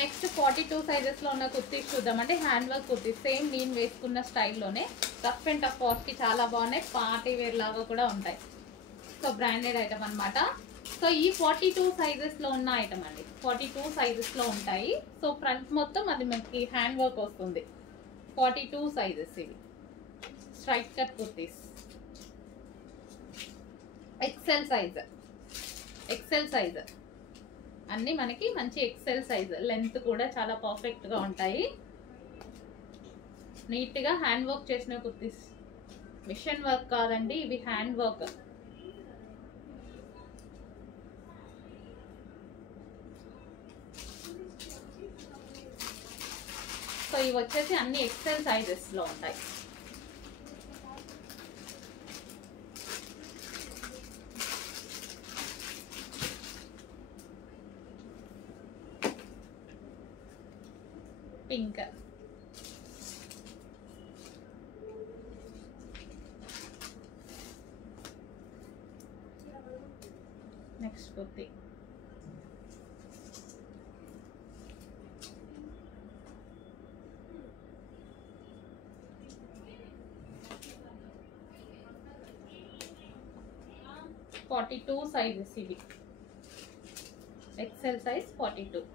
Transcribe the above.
Next 42 sizes లో ఉన్న కుర్తీస్ చూద్దాం. అంటే హ్యాండ్ వర్క్ కుర్తీస్ సేమ్ నేను వేసుకున్న స్టైల్లోనే రఫ్ అండ్ టఫ్ వాష్ కి చాలా బాగున్నాయి. పార్టీ వేర్ లాగా కూడా ఉంటాయి. సో బ్రాండెడ్ ఐటమ్ అన్నమాట. సో ఈ 42 సైజెస్ లో ఉన్న ఐటమ్ అండి. 42 సైజెస్ లో ఉంటాయి. సో ఫ్రంట్ మొత్తం అది మనకి హ్యాండ్ వర్క్ వస్తుంది. 42 సైజెస్ ఇవి straight cut kurtis. XL size అన్ని మనకి మంచి ఎక్సెల్ సైజ్. లెంత్ కూడా చాలా పర్ఫెక్ట్ గా ఉంటాయి. నీట్ గా హ్యాండ్ వర్క్ చేసిన కుర్తీస్. మిషన్ వర్క్ కాదండి, ఇవి హ్యాండ్ వర్క్. సో ఇవి వచ్చేసి అన్ని ఎక్సెల్ సైజెస్ లో ఉంటాయి. Pink, next kurti $42 sizes. ఇవి ఎక్సెల్ సైజ్ 42.